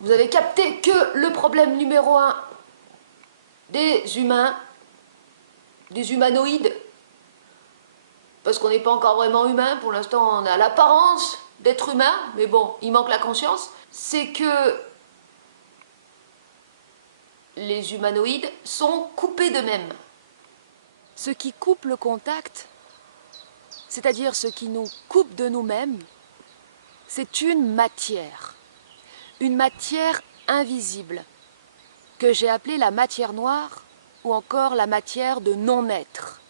Vous avez capté que le problème numéro 1 des humains, des humanoïdes, parce qu'on n'est pas encore vraiment humain, pour l'instant on a l'apparence d'être humain, mais bon, il manque la conscience, c'est que les humanoïdes sont coupés d'eux-mêmes. Ce qui coupe le contact, c'est-à-dire ce qui nous coupe de nous-mêmes, c'est une matière invisible, que j'ai appelée la matière noire ou encore la matière de non-être.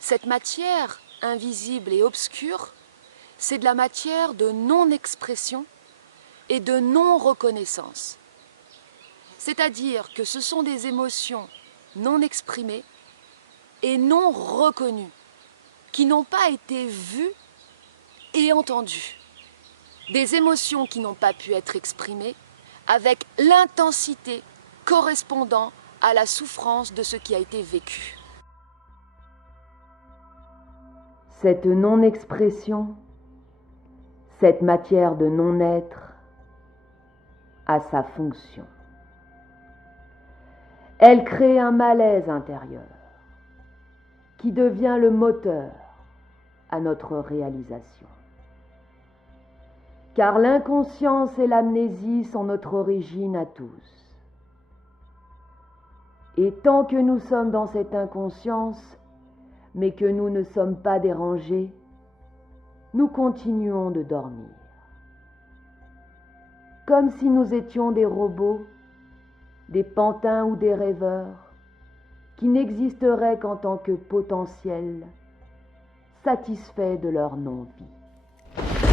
Cette matière invisible et obscure, c'est de la matière de non-expression et de non-reconnaissance. C'est-à-dire que ce sont des émotions non exprimées et non reconnues, qui n'ont pas été vues et entendues. Des émotions qui n'ont pas pu être exprimées avec l'intensité correspondant à la souffrance de ce qui a été vécu. Cette non-expression, cette matière de non-être a sa fonction. Elle crée un malaise intérieur qui devient le moteur à notre réalisation. Car l'inconscience et l'amnésie sont notre origine à tous. Et tant que nous sommes dans cette inconscience, mais que nous ne sommes pas dérangés, nous continuons de dormir. Comme si nous étions des robots, des pantins ou des rêveurs, qui n'existeraient qu'en tant que potentiels, satisfaits de leur non-vie.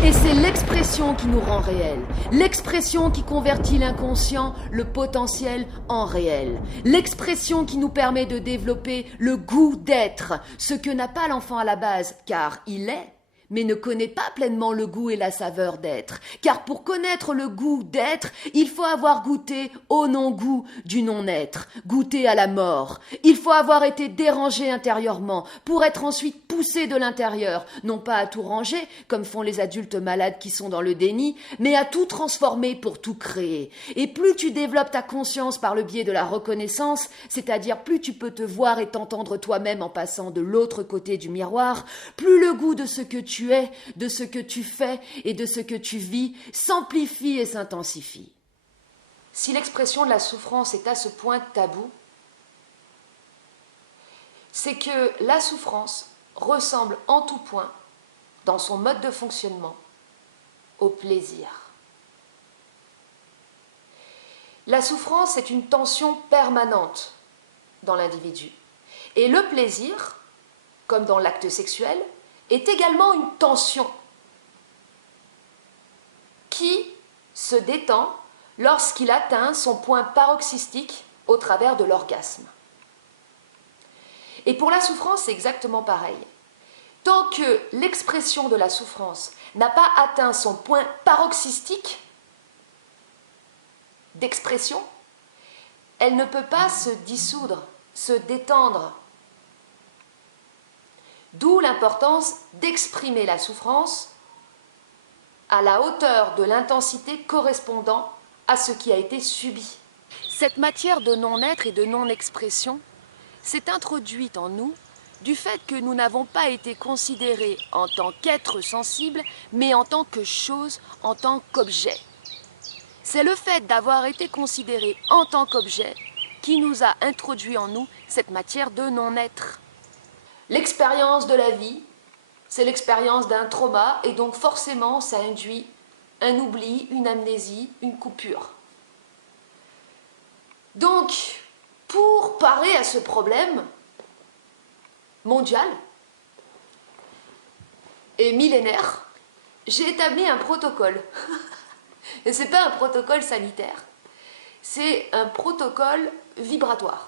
Et c'est l'expression qui nous rend réels, l'expression qui convertit l'inconscient, le potentiel, en réel, l'expression qui nous permet de développer le goût d'être, ce que n'a pas l'enfant à la base, car il est, mais ne connaît pas pleinement le goût et la saveur d'être. Car pour connaître le goût d'être, il faut avoir goûté au non-goût du non-être, goûté à la mort. Il faut avoir été dérangé intérieurement pour être ensuite poussé de l'intérieur, non pas à tout ranger, comme font les adultes malades qui sont dans le déni, mais à tout transformer pour tout créer. Et plus tu développes ta conscience par le biais de la reconnaissance, c'est-à-dire plus tu peux te voir et t'entendre toi-même en passant de l'autre côté du miroir, plus le goût de ce que tu es, de ce que tu fais et de ce que tu vis s'amplifie et s'intensifie. Si l'expression de la souffrance est à ce point tabou, c'est que la souffrance ressemble en tout point, dans son mode de fonctionnement, au plaisir. La souffrance est une tension permanente dans l'individu. Et le plaisir, comme dans l'acte sexuel, est également une tension qui se détend lorsqu'il atteint son point paroxystique au travers de l'orgasme. Et pour la souffrance, c'est exactement pareil. Tant que l'expression de la souffrance n'a pas atteint son point paroxystique d'expression, elle ne peut pas se dissoudre, se détendre. D'où l'importance d'exprimer la souffrance à la hauteur de l'intensité correspondant à ce qui a été subi. Cette matière de non-être et de non-expression s'est introduite en nous du fait que nous n'avons pas été considérés en tant qu'êtres sensibles, mais en tant que choses, en tant qu'objets. C'est le fait d'avoir été considérés en tant qu'objets qui nous a introduit en nous cette matière de non-être. L'expérience de la vie, c'est l'expérience d'un trauma, et donc forcément ça induit un oubli, une amnésie, une coupure. Donc, pour parer à ce problème mondial et millénaire, j'ai établi un protocole. Et ce n'est pas un protocole sanitaire, c'est un protocole vibratoire.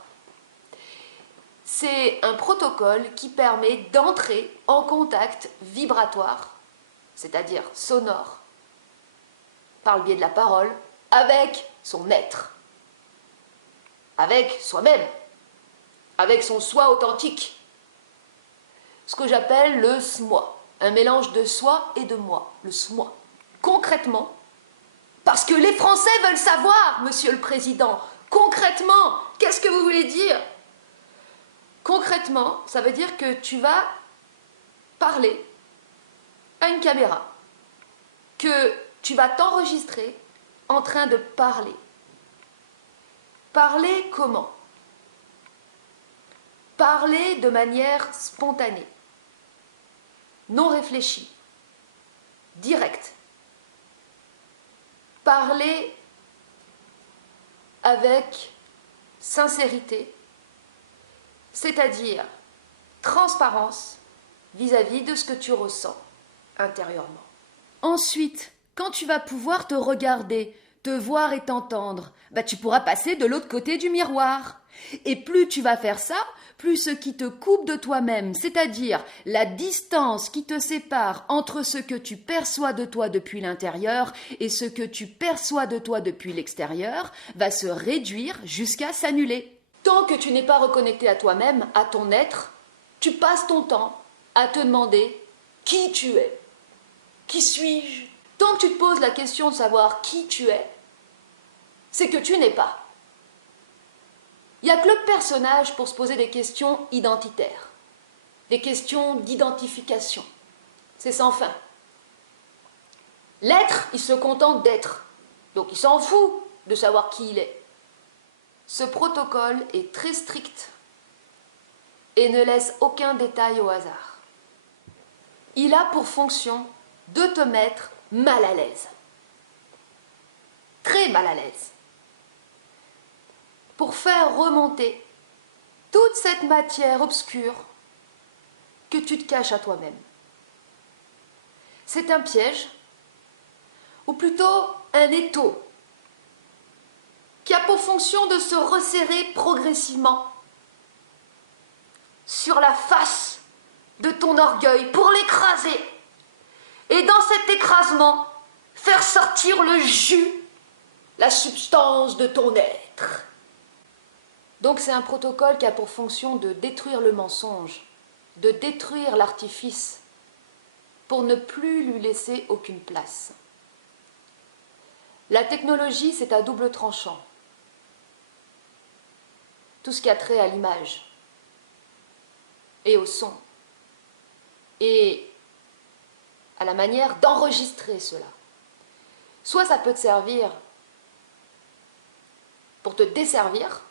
C'est un protocole qui permet d'entrer en contact vibratoire, c'est-à-dire sonore, par le biais de la parole, avec son être, avec soi-même, avec son soi authentique. Ce que j'appelle le SMOI, un mélange de soi et de moi, le SMOI. Concrètement, Parce que les Français veulent savoir, Monsieur le Président. Concrètement, qu'est-ce que vous voulez dire? Concrètement, ça veut dire que tu vas parler à une caméra, que tu vas t'enregistrer en train de parler. Parler comment? Parler de manière spontanée, non réfléchie, directe. Parler avec sincérité, c'est-à-dire transparence vis-à-vis de ce que tu ressens intérieurement. Ensuite, quand tu vas pouvoir te regarder, te voir et t'entendre, tu pourras passer de l'autre côté du miroir. Et plus tu vas faire ça, plus ce qui te coupe de toi-même, c'est-à-dire la distance qui te sépare entre ce que tu perçois de toi depuis l'intérieur et ce que tu perçois de toi depuis l'extérieur, va se réduire jusqu'à s'annuler. Tant que tu n'es pas reconnecté à toi-même, à ton être, tu passes ton temps à te demander qui tu es. Qui suis-je? Tant que tu te poses la question de savoir qui tu es, c'est que tu n'es pas. Il n'y a que le personnage pour se poser des questions identitaires, des questions d'identification. C'est sans fin. L'être, il se contente d'être, donc il s'en fout de savoir qui il est. Ce protocole est très strict et ne laisse aucun détail au hasard. Il a pour fonction de te mettre mal à l'aise. Très mal à l'aise. Pour faire remonter toute cette matière obscure que tu te caches à toi-même. C'est un piège, ou plutôt un étau, qui a pour fonction de se resserrer progressivement sur la face de ton orgueil pour l'écraser. Et dans cet écrasement, faire sortir le jus, la substance de ton être. Donc c'est un protocole qui a pour fonction de détruire le mensonge, de détruire l'artifice, pour ne plus lui laisser aucune place. La technologie, c'est à double tranchant. Tout ce qui a trait à l'image et au son et à la manière d'enregistrer cela. Soit ça peut te servir pour te desservir,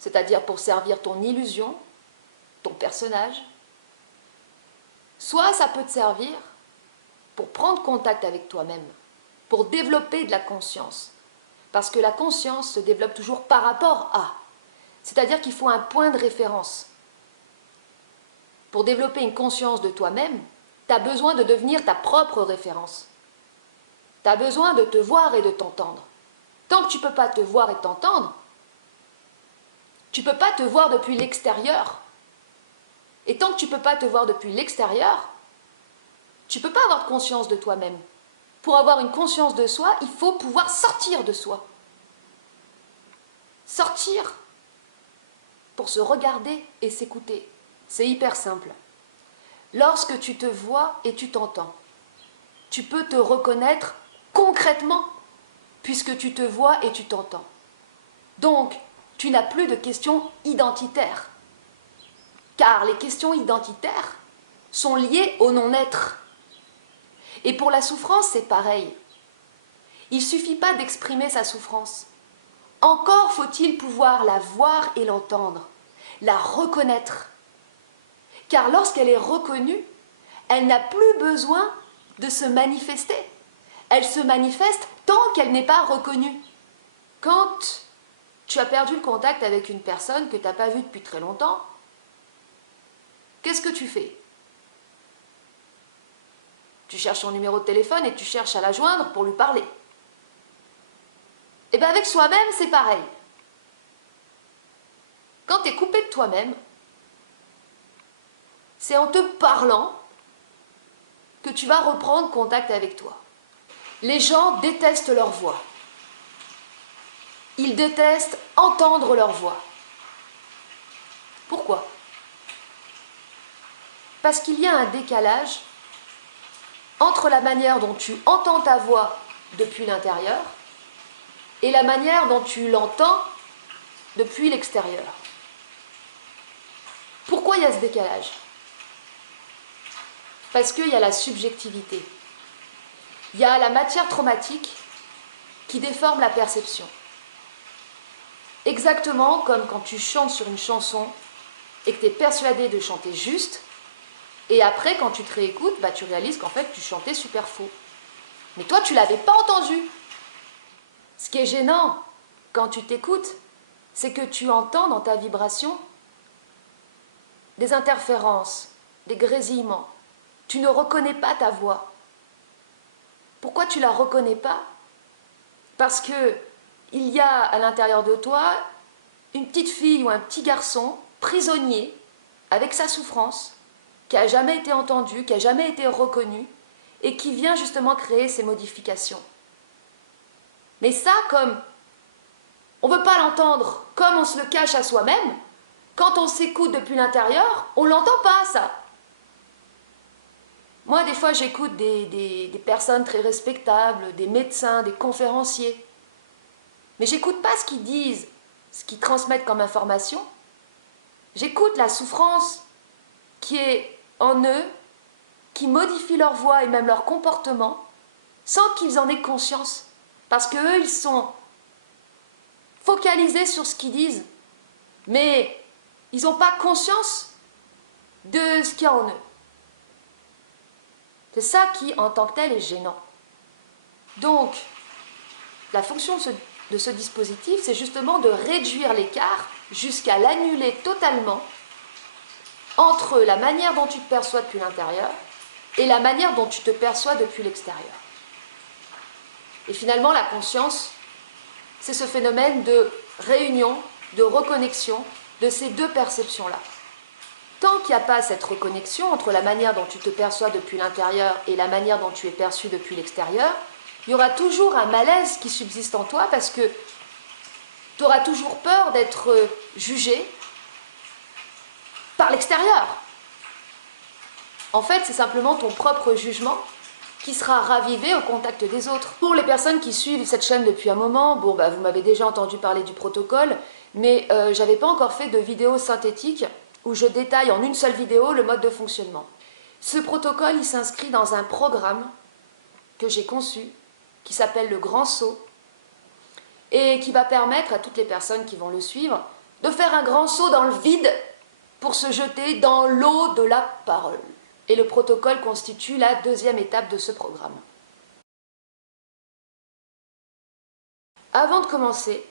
c'est-à-dire pour servir ton illusion, ton personnage, soit ça peut te servir pour prendre contact avec toi-même, pour développer de la conscience. Parce que la conscience se développe toujours par rapport à. C'est-à-dire qu'il faut un point de référence. Pour développer une conscience de toi-même, tu as besoin de devenir ta propre référence. Tu as besoin de te voir et de t'entendre. Tant que tu ne peux pas te voir et t'entendre, tu ne peux pas te voir depuis l'extérieur. Et tant que tu ne peux pas te voir depuis l'extérieur, tu ne peux pas avoir de conscience de toi-même. Pour avoir une conscience de soi, il faut pouvoir sortir de soi. Sortir pour se regarder et s'écouter. C'est hyper simple. Lorsque tu te vois et tu t'entends, tu peux te reconnaître concrètement puisque tu te vois et tu t'entends. Donc, tu n'as plus de questions identitaires. Car les questions identitaires sont liées au non-être. Et pour la souffrance, c'est pareil. Il ne suffit pas d'exprimer sa souffrance. Encore faut-il pouvoir la voir et l'entendre, la reconnaître. Car lorsqu'elle est reconnue, elle n'a plus besoin de se manifester. Elle se manifeste tant qu'elle n'est pas reconnue. Quand tu as perdu le contact avec une personne que tu n'as pas vue depuis très longtemps, qu'est-ce que tu fais? Tu cherches son numéro de téléphone et tu cherches à la joindre pour lui parler. Et bien avec soi-même, c'est pareil. Quand tu es coupé de toi-même, c'est en te parlant que tu vas reprendre contact avec toi. Les gens détestent leur voix. Ils détestent entendre leur voix. Pourquoi? Parce qu'il y a un décalage entre la manière dont tu entends ta voix depuis l'intérieur et la manière dont tu l'entends depuis l'extérieur. Pourquoi il y a ce décalage? Parce qu'il y a la subjectivité. Il y a la matière traumatique qui déforme la perception. Exactement comme quand tu chantes sur une chanson et que tu es persuadé de chanter juste, et après, quand tu te réécoutes, tu réalises qu'en fait, tu chantais super faux. Mais toi, tu ne l'avais pas entendu. Ce qui est gênant quand tu t'écoutes, c'est que tu entends dans ta vibration des interférences, des grésillements. Tu ne reconnais pas ta voix. Pourquoi tu ne la reconnais pas? Parce que il y a à l'intérieur de toi une petite fille ou un petit garçon prisonnier avec sa souffrance, qui n'a jamais été entendu, qui n'a jamais été reconnu, et qui vient justement créer ces modifications. Mais ça, comme on ne veut pas l'entendre, comme on se le cache à soi-même, quand on s'écoute depuis l'intérieur, on ne l'entend pas, ça. Moi, des fois, j'écoute des personnes très respectables, des médecins, des conférenciers, mais j'écoute pas ce qu'ils disent, ce qu'ils transmettent comme information. J'écoute la souffrance qui est en eux, qui modifie leur voix et même leur comportement, sans qu'ils en aient conscience. Parce qu'eux, ils sont focalisés sur ce qu'ils disent, mais ils n'ont pas conscience de ce qu'il y a en eux. C'est ça qui, en tant que tel, est gênant. Donc, la fonction de ce dispositif, c'est justement de réduire l'écart jusqu'à l'annuler totalement entre la manière dont tu te perçois depuis l'intérieur et la manière dont tu te perçois depuis l'extérieur. Et finalement, la conscience, c'est ce phénomène de réunion, de reconnexion de ces deux perceptions-là. Tant qu'il n'y a pas cette reconnexion entre la manière dont tu te perçois depuis l'intérieur et la manière dont tu es perçu depuis l'extérieur, il y aura toujours un malaise qui subsiste en toi parce que tu auras toujours peur d'être jugé par l'extérieur. En fait, c'est simplement ton propre jugement qui sera ravivé au contact des autres. Pour les personnes qui suivent cette chaîne depuis un moment, vous m'avez déjà entendu parler du protocole, mais je n'avais pas encore fait de vidéo synthétique où je détaille en une seule vidéo le mode de fonctionnement. Ce protocole, il s'inscrit dans un programme que j'ai conçu, qui s'appelle le Grand Saut, et qui va permettre à toutes les personnes qui vont le suivre de faire un grand saut dans le vide pour se jeter dans l'eau de la parole. Et le protocole constitue la deuxième étape de ce programme. Avant de commencer,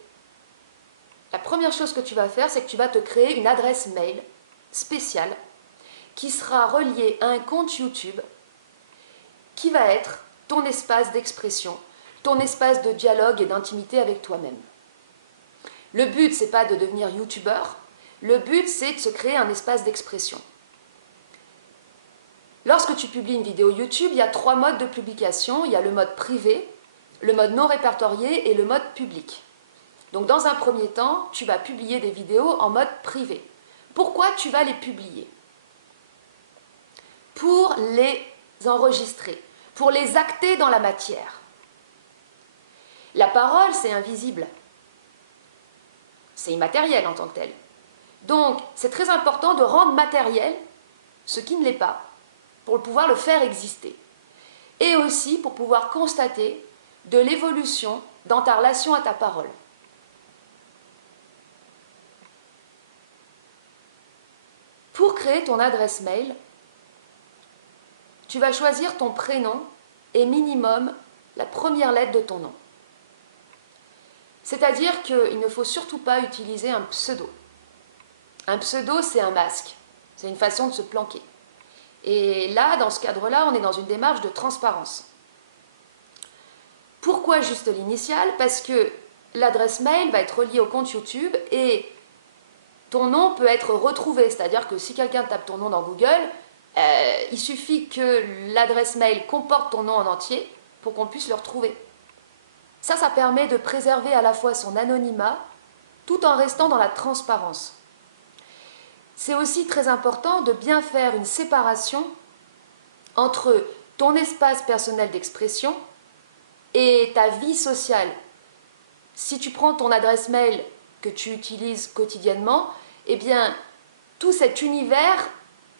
la première chose que tu vas faire, c'est que tu vas te créer une adresse mail spéciale qui sera reliée à un compte YouTube qui va être ton espace d'expression, ton espace de dialogue et d'intimité avec toi-même. Le but, c'est pas de devenir youtubeur, le but, c'est de se créer un espace d'expression. Lorsque tu publies une vidéo YouTube, il y a 3 modes de publication. Il y a le mode privé, le mode non répertorié et le mode public. Donc dans un premier temps, tu vas publier des vidéos en mode privé. Pourquoi tu vas les publier? Pour les enregistrer, pour les acter dans la matière. La parole, c'est invisible. C'est immatériel en tant que tel. Donc, c'est très important de rendre matériel ce qui ne l'est pas, pour pouvoir le faire exister. Et aussi pour pouvoir constater de l'évolution dans ta relation à ta parole. Pour créer ton adresse mail, tu vas choisir ton prénom et minimum la première lettre de ton nom. C'est-à-dire qu'il ne faut surtout pas utiliser un pseudo. Un pseudo, c'est un masque. C'est une façon de se planquer. Et là, dans ce cadre-là, on est dans une démarche de transparence. Pourquoi juste l'initiale? Parce que l'adresse mail va être reliée au compte YouTube et ton nom peut être retrouvé. C'est-à-dire que si quelqu'un tape ton nom dans Google, il suffit que l'adresse mail comporte ton nom en entier pour qu'on puisse le retrouver. Ça permet de préserver à la fois son anonymat tout en restant dans la transparence. C'est aussi très important de bien faire une séparation entre ton espace personnel d'expression et ta vie sociale. Si tu prends ton adresse mail que tu utilises quotidiennement, eh bien, tout cet univers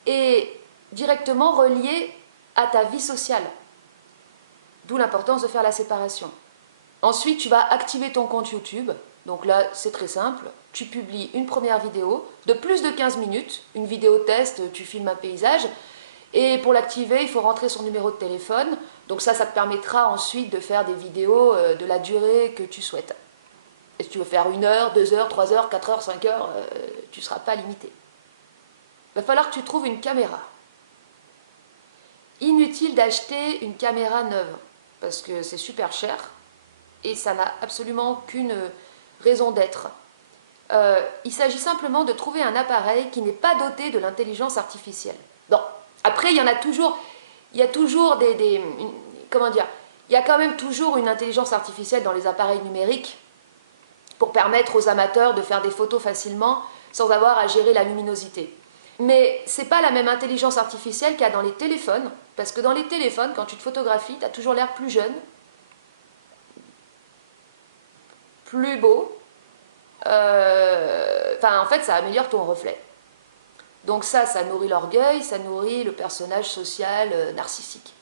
est directement relié à ta vie sociale. D'où l'importance de faire la séparation. Ensuite, tu vas activer ton compte YouTube. Donc là, c'est très simple. Tu publies une première vidéo de plus de 15 minutes, une vidéo test, tu filmes un paysage. Et pour l'activer, il faut rentrer son numéro de téléphone. Donc ça te permettra ensuite de faire des vidéos de la durée que tu souhaites. Et si tu veux faire 1 heure, 2 heures, 3 heures, 4 heures, 5 heures, tu ne seras pas limité. Il va falloir que tu trouves une caméra. Inutile d'acheter une caméra neuve, parce que c'est super cher et ça n'a absolument aucune raison d'être. Il s'agit simplement de trouver un appareil qui n'est pas doté de l'intelligence artificielle. Bon, après, il y a toujours comment dire, il y a quand même toujours une intelligence artificielle dans les appareils numériques pour permettre aux amateurs de faire des photos facilement sans avoir à gérer la luminosité. Mais ce n'est pas la même intelligence artificielle qu'il y a dans les téléphones, parce que dans les téléphones, quand tu te photographies, tu as toujours l'air plus jeune, plus beau, en fait, ça améliore ton reflet. Donc ça nourrit l'orgueil, ça nourrit le personnage social narcissique.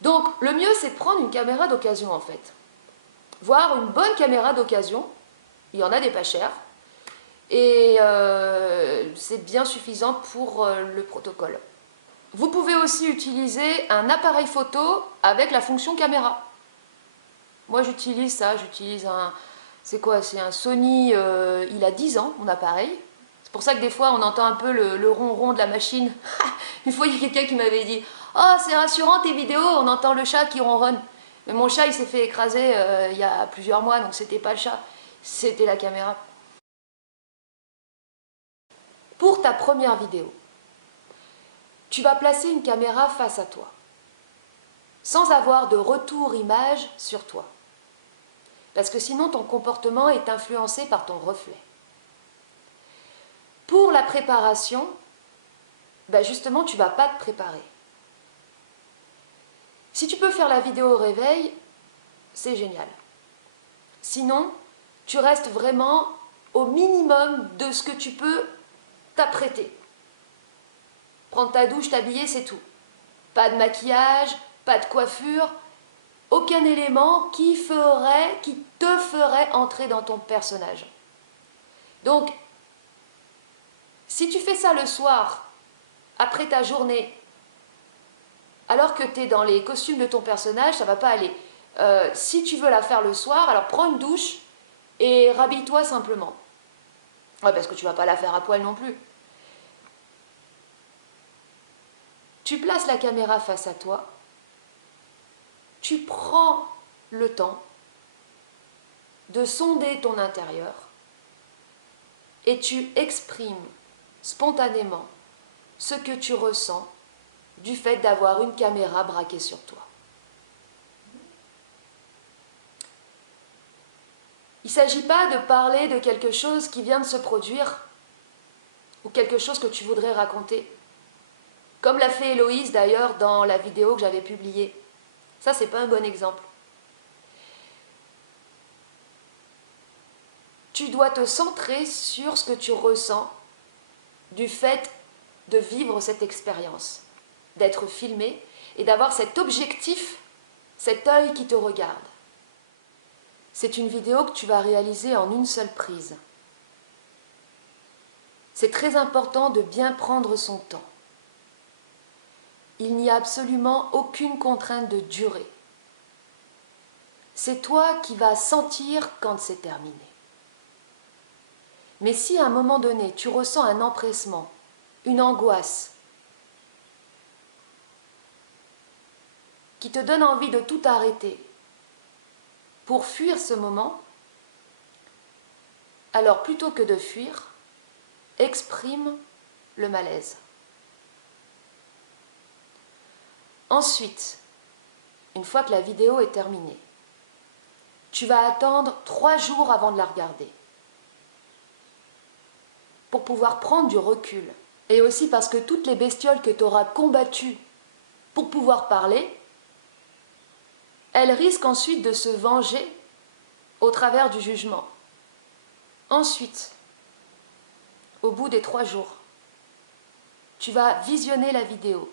Donc le mieux, c'est de prendre une caméra d'occasion, en fait. Voir une bonne caméra d'occasion, il y en a des pas chères, et c'est bien suffisant pour le protocole. Vous pouvez aussi utiliser un appareil photo avec la fonction caméra. Moi j'utilise ça, c'est un Sony, il a 10 ans mon appareil. C'est pour ça que des fois on entend un peu le ronron de la machine. Une fois il y a quelqu'un qui m'avait dit « Oh c'est rassurant tes vidéos, on entend le chat qui ronronne ». Mais mon chat il s'est fait écraser il y a plusieurs mois, donc c'était pas le chat, c'était la caméra. Pour ta première vidéo, tu vas placer une caméra face à toi, sans avoir de retour image sur toi. Parce que sinon ton comportement est influencé par ton reflet. Pour la préparation, justement tu ne vas pas te préparer. Si tu peux faire la vidéo au réveil, c'est génial. Sinon, tu restes vraiment au minimum de ce que tu peux t'apprêter. Prendre ta douche, t'habiller, c'est tout. Pas de maquillage, pas de coiffure, aucun élément qui te ferait entrer dans ton personnage. Donc, si tu fais ça le soir, après ta journée, alors que tu es dans les costumes de ton personnage, ça ne va pas aller. Si tu veux la faire le soir, alors prends une douche et rhabille-toi simplement. Ouais, parce que tu ne vas pas la faire à poil non plus. Tu places la caméra face à toi, tu prends le temps de sonder ton intérieur et tu exprimes spontanément ce que tu ressens du fait d'avoir une caméra braquée sur toi. Il ne s'agit pas de parler de quelque chose qui vient de se produire ou quelque chose que tu voudrais raconter. Comme l'a fait Héloïse d'ailleurs dans la vidéo que j'avais publiée. Ça, c'est pas un bon exemple. Tu dois te centrer sur ce que tu ressens du fait de vivre cette expérience, d'être filmé et d'avoir cet objectif, cet œil qui te regarde. C'est une vidéo que tu vas réaliser en une seule prise. C'est très important de bien prendre son temps. Il n'y a absolument aucune contrainte de durée. C'est toi qui vas sentir quand c'est terminé. Mais si à un moment donné, tu ressens un empressement, une angoisse, qui te donne envie de tout arrêter pour fuir ce moment, alors plutôt que de fuir, exprime le malaise. Ensuite, une fois que la vidéo est terminée, tu vas attendre 3 jours avant de la regarder pour pouvoir prendre du recul. Et aussi parce que toutes les bestioles que tu auras combattues pour pouvoir parler, Elle risque ensuite de se venger au travers du jugement. Ensuite, au bout des 3 jours, tu vas visionner la vidéo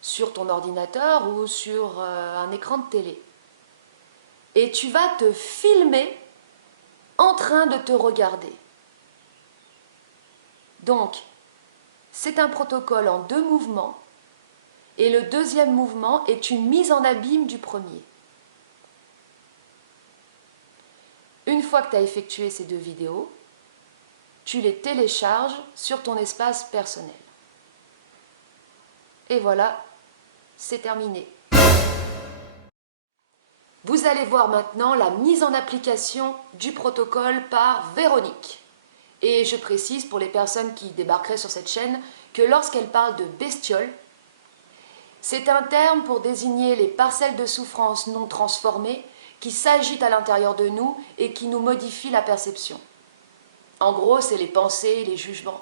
sur ton ordinateur ou sur un écran de télé. Et tu vas te filmer en train de te regarder. Donc, c'est un protocole en 2 mouvements et le deuxième mouvement est une mise en abîme du premier. Une fois que tu as effectué ces 2 vidéos, tu les télécharges sur ton espace personnel. Et voilà, c'est terminé. Vous allez voir maintenant la mise en application du protocole par Véronique. Et je précise pour les personnes qui débarqueraient sur cette chaîne que lorsqu'elle parle de bestiole, c'est un terme pour désigner les parcelles de souffrance non transformées qui s'agitent à l'intérieur de nous et qui nous modifient la perception. En gros, c'est les pensées et les jugements.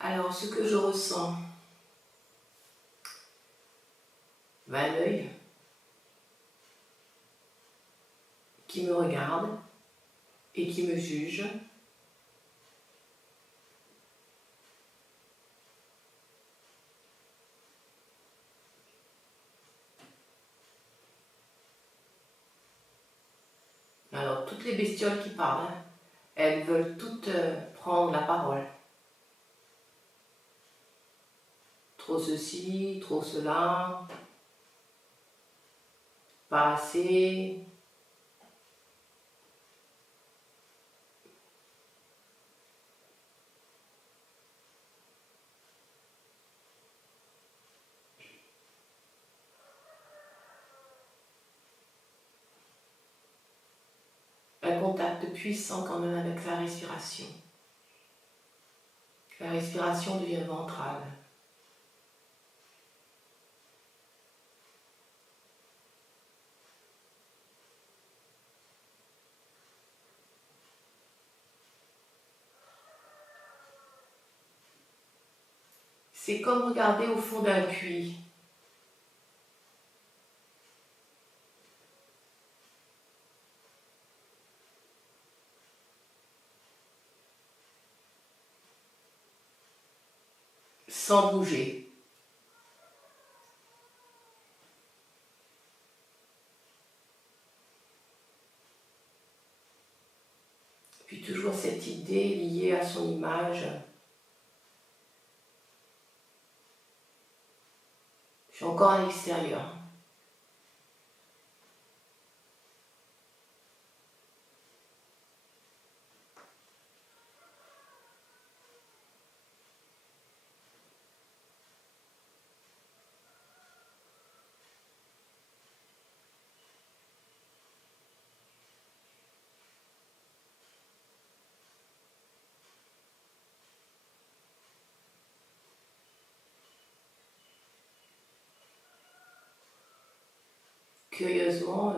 Alors, ce que je ressens, un œil qui me regarde et qui me juge. Alors, toutes les bestioles qui parlent, elles veulent toutes prendre la parole. Trop ceci, trop cela, pas assez. Un contact puissant quand même avec la respiration. La respiration devient ventrale. C'est comme regarder au fond d'un puits. Sans bouger. Puis toujours cette idée liée à son image. Je suis encore à l'extérieur. Curieusement,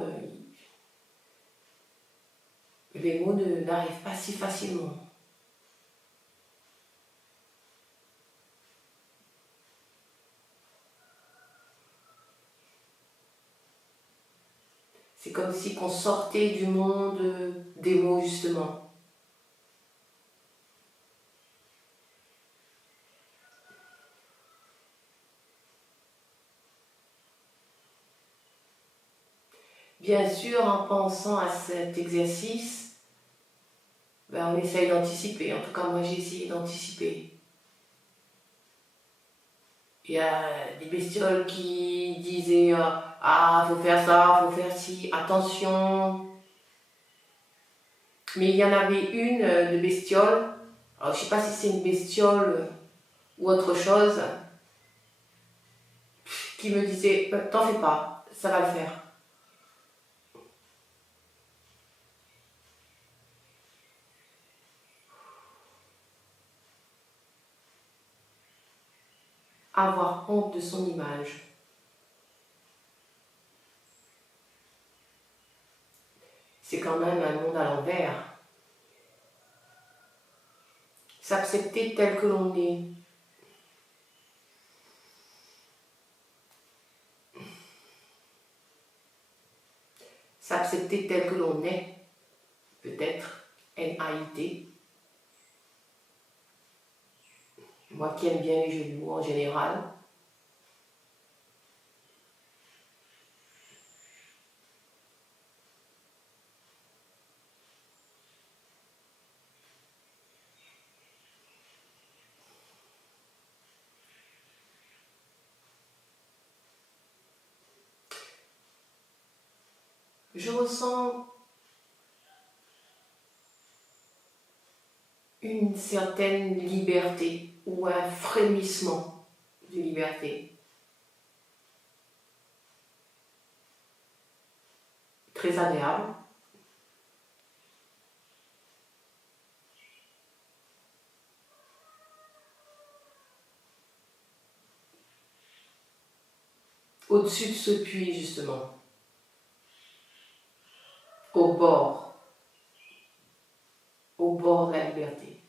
les mots n'arrivent pas si facilement. C'est comme si on sortait du monde des mots justement. Bien sûr, en pensant à cet exercice, on essaye d'anticiper. En tout cas, moi j'ai essayé d'anticiper. Il y a des bestioles qui disaient ah, faut faire ça, faut faire ci, attention. Mais il y en avait une de bestiole. Alors, je ne sais pas si c'est une bestiole ou autre chose qui me disait t'en fais pas, ça va le faire. Avoir honte de son image. C'est quand même un monde à l'envers. S'accepter tel que l'on est. S'accepter tel que l'on est, peut-être, N-A-I-T. Moi qui aime bien les jeux de mots en général. Je ressens une certaine liberté ou un frémissement de liberté. Très agréable. Au-dessus de ce puits, justement. Au bord de la liberté.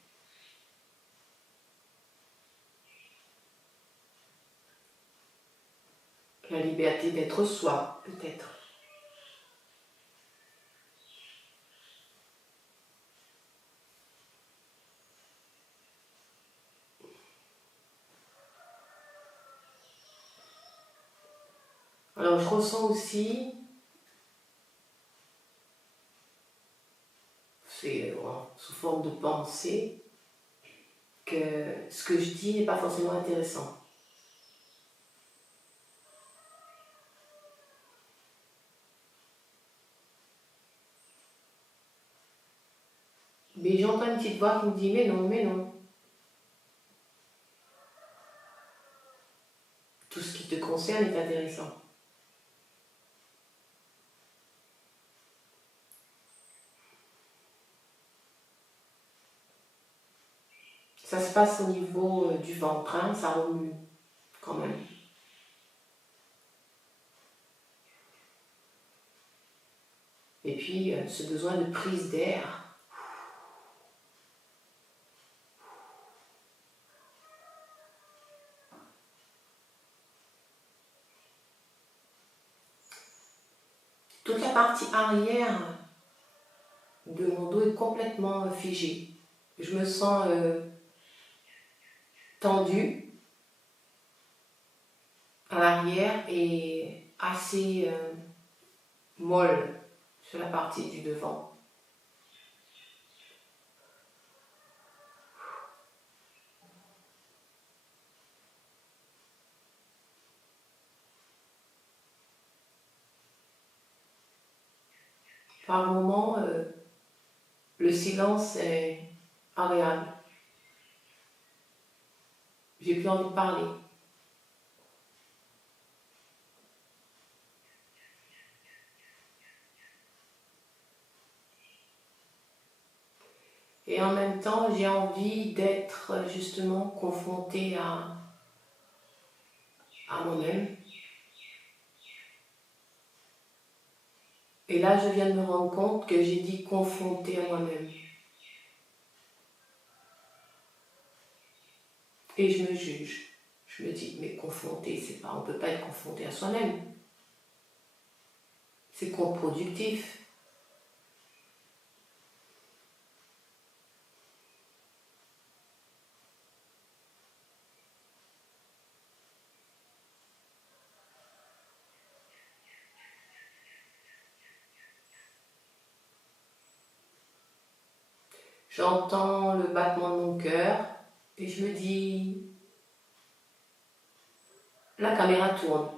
La liberté d'être soi, peut-être. Alors je ressens aussi, c'est sous forme de pensée, que ce que je dis n'est pas forcément intéressant. Mais j'entends une petite voix qui me dit mais non, mais non. Tout ce qui te concerne est intéressant. Ça se passe au niveau du ventre, hein, ça remue quand même. Et puis ce besoin de prise d'air. Toute la partie arrière de mon dos est complètement figée. Je me sens tendue à l'arrière et assez molle sur la partie du devant. Par moments, le silence est agréable. J'ai plus envie de parler. Et en même temps, j'ai envie d'être justement confrontée à moi-même. Et là, je viens de me rendre compte que j'ai dit confrontée à moi-même. Et je me juge. Je me dis, mais confronté, c'est pas, on ne peut pas être confronté à soi-même. C'est contre-productif. J'entends le battement de mon cœur et je me dis, la caméra tourne,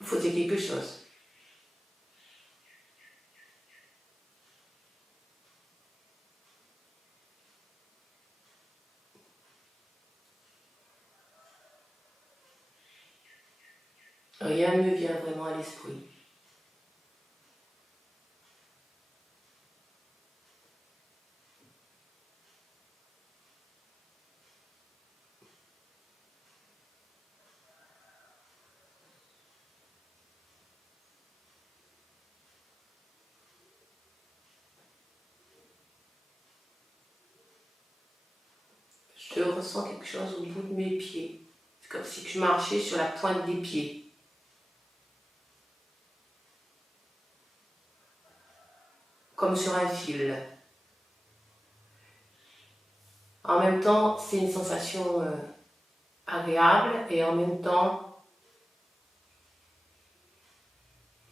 il faut dire quelque chose. Rien ne me vient vraiment à l'esprit. Je ressens quelque chose au bout de mes pieds. C'est comme si je marchais sur la pointe des pieds. Comme sur un fil. En même temps, c'est une sensation agréable et en même temps,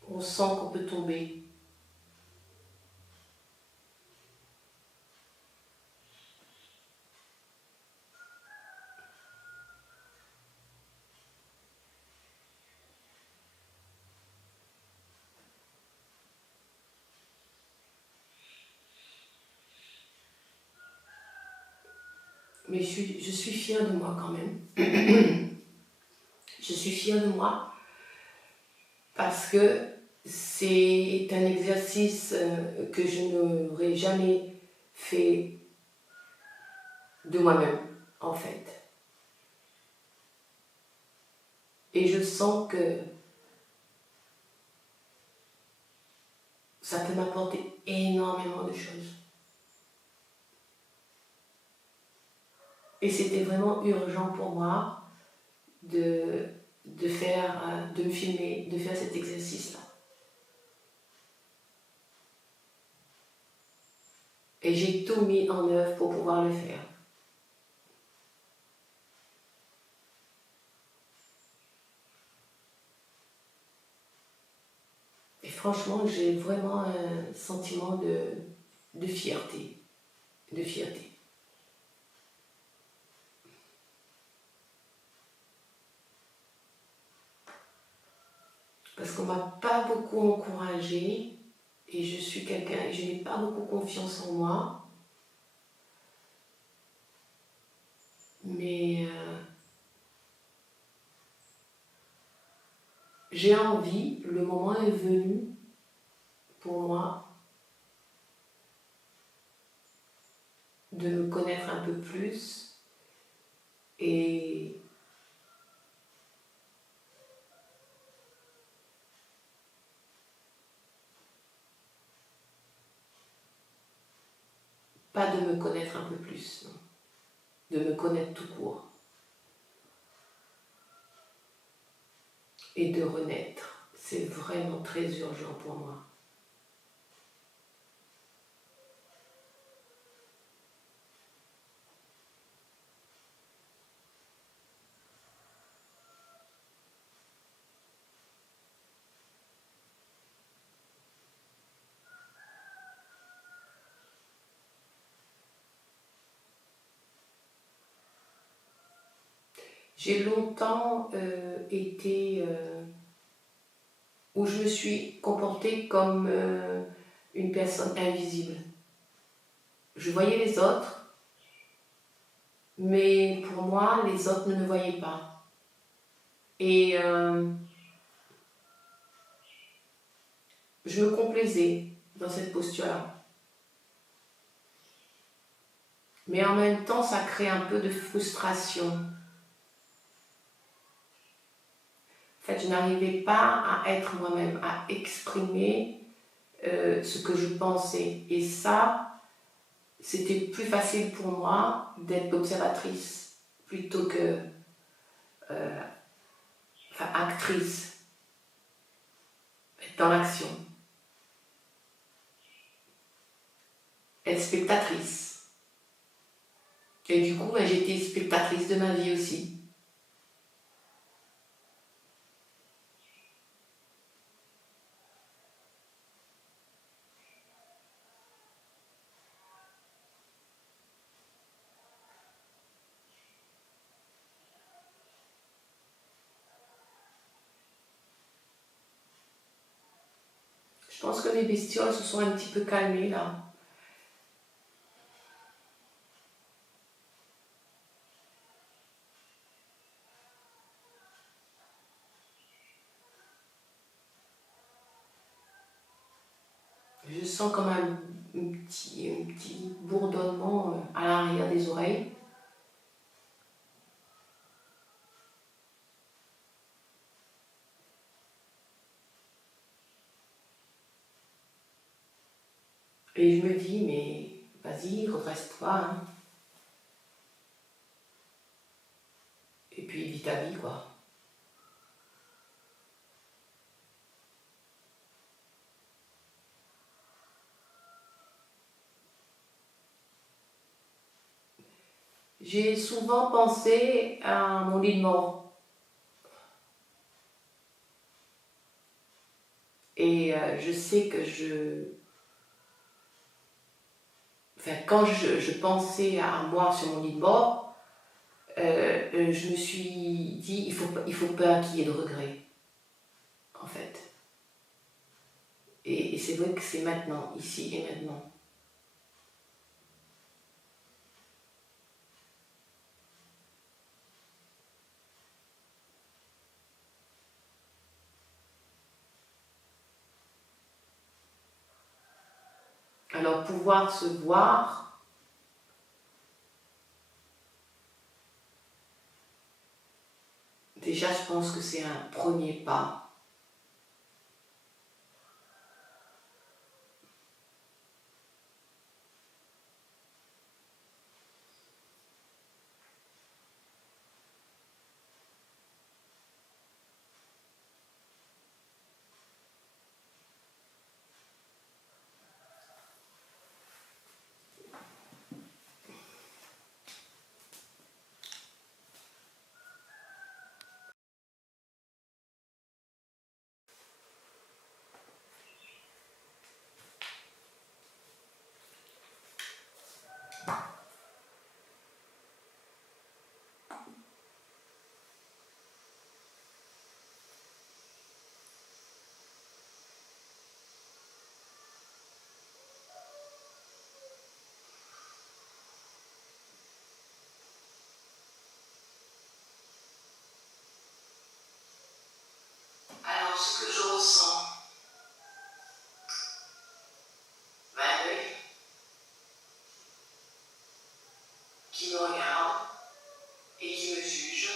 on sent qu'on peut tomber. Mais je suis fière de moi quand même. Je suis fière de moi parce que c'est un exercice que je n'aurais jamais fait de moi-même, en fait. Et je sens que ça peut m'apporter énormément de choses. Et c'était vraiment urgent pour moi de me filmer, de faire cet exercice-là. Et j'ai tout mis en œuvre pour pouvoir le faire. Et franchement, j'ai vraiment un sentiment de fierté. De fierté. Parce qu'on ne m'a pas beaucoup encouragée et je suis quelqu'un, je n'ai pas beaucoup confiance en moi. Mais j'ai envie, le moment est venu pour moi de me connaître un peu plus et pas de me connaître un peu plus, non. De me connaître tout court. Et de renaître. C'est vraiment très urgent pour moi. J'ai longtemps été où je me suis comportée comme une personne invisible. Je voyais les autres, mais pour moi, les autres ne me voyaient pas. Et je me complaisais dans cette posture-là. Mais en même temps, ça crée un peu de frustration. En fait, je n'arrivais pas à être moi-même, à exprimer ce que je pensais. Et ça, c'était plus facile pour moi d'être observatrice plutôt que actrice, être dans l'action, être spectatrice. Et du coup, j'étais spectatrice de ma vie aussi. Je pense que mes bestioles se sont un petit peu calmées là. sens comme un petit bourdonnement à l'arrière des oreilles. Et je me dis, mais vas-y, redresse-toi. Hein. Et puis vis ta vie, quoi. J'ai souvent pensé à mon lit de mort. Et je sais que quand je pensais à moi sur mon lit de mort, je me suis dit, il faut pas qu'il y ait de regrets, en fait. Et c'est vrai que c'est maintenant, ici et maintenant. Alors pouvoir se voir, déjà je pense que c'est un premier pas. Alors ce que je ressens, un œil qui me regarde et qui me juge.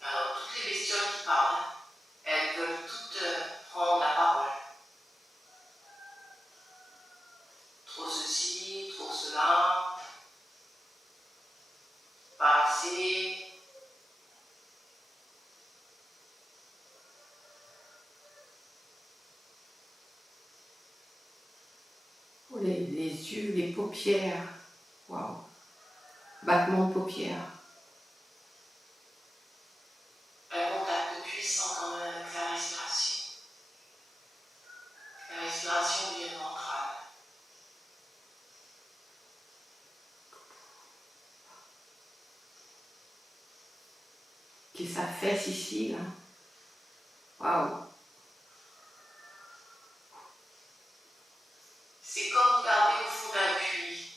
Alors toutes les bestioles qui parlent, elles veulent toutes prendre la parole. Trop ceci, trop cela, pas assez. Oh, les yeux, les paupières, waouh, battement de paupières. Un contact puissant quand même avec la respiration. La respiration vient ventrale. Qui s'affaisse ici, là. Waouh. C'est comme regarder au fond d'un puits.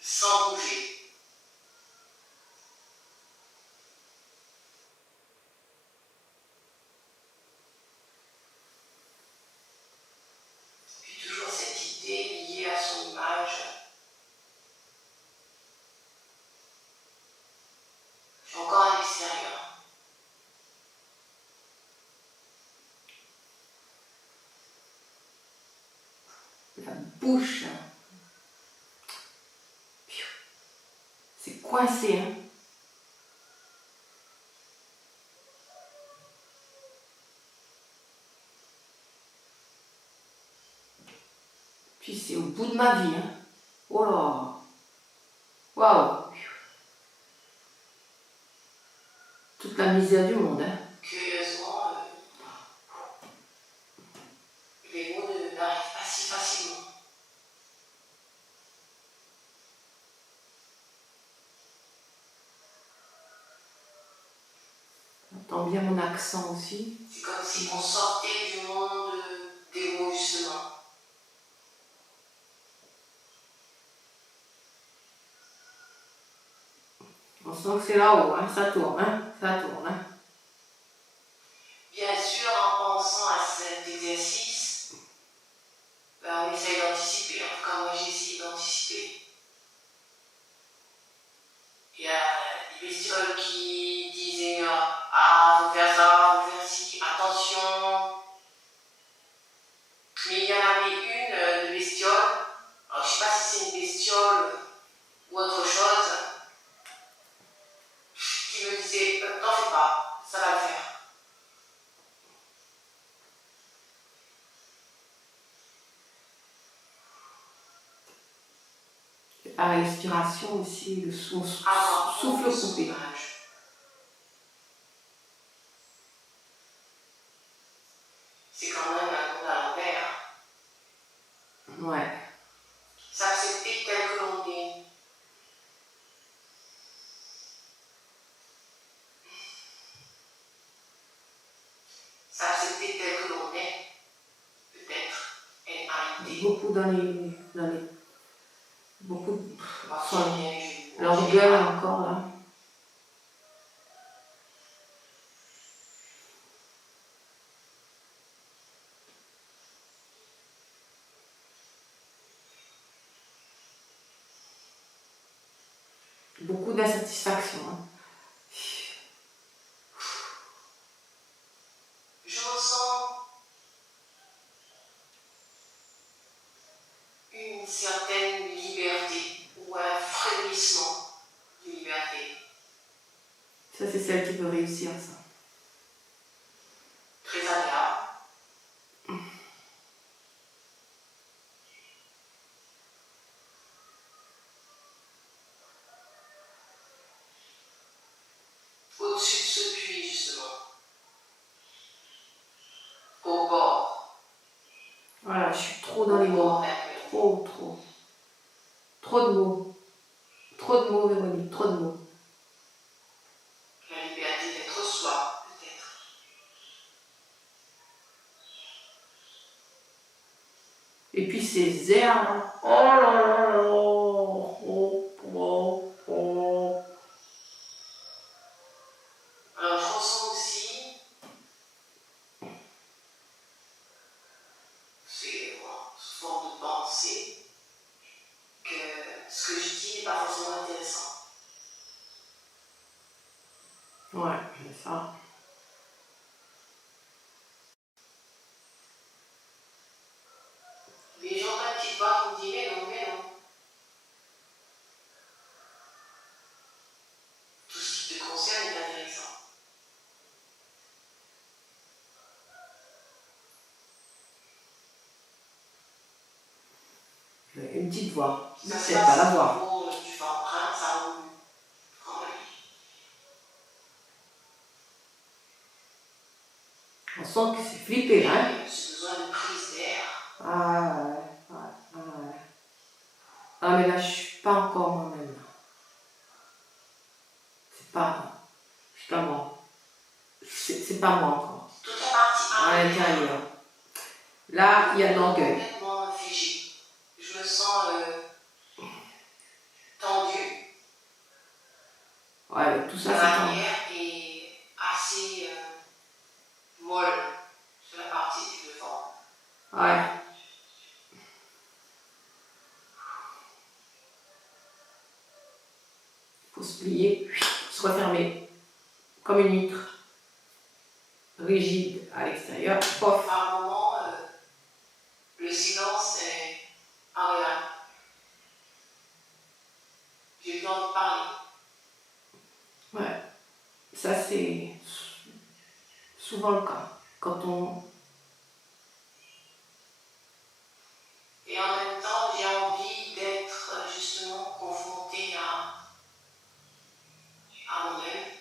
Sans bouger. Puis toujours cette idée liée à son image. Je suis encore à l'extérieur. La bouche, c'est coincé, hein. Puis c'est au bout de ma vie, hein. Oh là. Waouh. Toute la misère du monde, hein. Curieusement, les mots n'arrivent pas si facilement. sent bien mon accent aussi. C'est comme si on sortait du monde des mots, justement. On sent que c'est là-haut, hein, ça tourne, ça tourne. Hein. Bien sûr, en pensant à cet exercice, on essaye d'anticiper. En tout cas, moi, j'ai essayé d'anticiper. Il y a des bestioles qui disaient ah, faut faire ça, faut faire ci, attention. Mais il y en avait une de bestiole. Alors, je ne sais pas si c'est une bestiole ou autre chose, qui me disait t'en fais pas, ça va le faire. À la respiration aussi, le souffle coupé. C'est quand même un monde à l'envers. Ouais. S'accepter tel que l'on est. S'accepter tel que l'on est, peut-être, est arrêté. Beaucoup dans les beaucoup de l'orgueil encore là. Beaucoup d'insatisfaction. Hein. Je ressens une certaine liberté ou un frémissement de liberté. Ça, c'est celle qui veut réussir, ça. Très agréable. Au-dessus de ce puits, justement. Au bord. Voilà, je suis trop dans les mots. Trop. Trop de mots. Trop de mots, Véronique, trop de mots. La liberté d'être soi, peut-être. Et puis ces airs là. Oh là là là. Alors, je ressens aussi, c'est sous forme de pensée, que ce que je dis n'est pas forcément intéressant. Ouais, c'est ça. Mais j'entends une petite voix qui me dit mais non. Tout ce qui te concerne est intéressant. Une petite voix. Ça se C'est pas la passe voix. au niveau du ventre, ça remue quand même. On sent que c'est flippé, hein. J'ai besoin de prise d'air. Ah ouais. Ah mais là, je suis pas encore moi-même. C'est pas moi. C'est pas moi encore. Toute la partie À l'intérieur. Là, il y a de l'orgueil. complètement figée. Je me sens tendue. Ouais, tout ça, c'est tendu. L'arrière est assez molle sur la partie du devant. Ouais. Faut se plier, se refermer. Comme une huître. Rigide à l'extérieur. Pof. Par moments, le silence est agréable. J'ai eu envie de parler. Ouais. Ça, c'est souvent le cas. Quand on... Et en même temps, j'ai envie d'être justement confrontée à moi-même.